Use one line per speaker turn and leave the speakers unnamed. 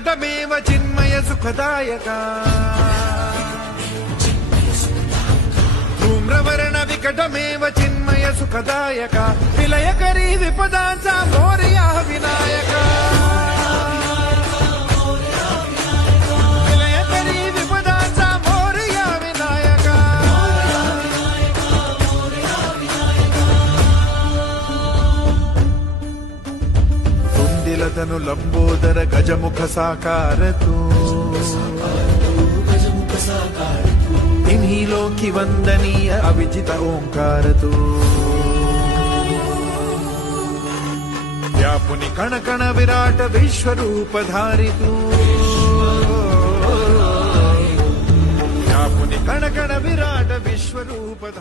ప్రకటమేవ చిన్మయ సుఖదాయక ధూమ్రవర్ణ వికటమేవ చిన్మయ సుఖదాయక విలయకరీ విపదాంశ
ಕೇಳದನು ಲಂಬೋದರ ಗಜಮುಖ ಸಾಕಾರತು ಇನ್ಹೀ ಲೋಕಿ ವಂದನೀಯ ಅವಿಜಿತ ಓಂಕಾರತು ವ್ಯಾಪುನಿ ಕಣ ಕಣ ವಿರಾಟ ವಿಶ್ವರೂಪ ಧಾರಿತು ವ್ಯಾಪುನಿ ಕಣ ಕಣ ವಿರಾಟ ವಿಶ್ವರೂಪ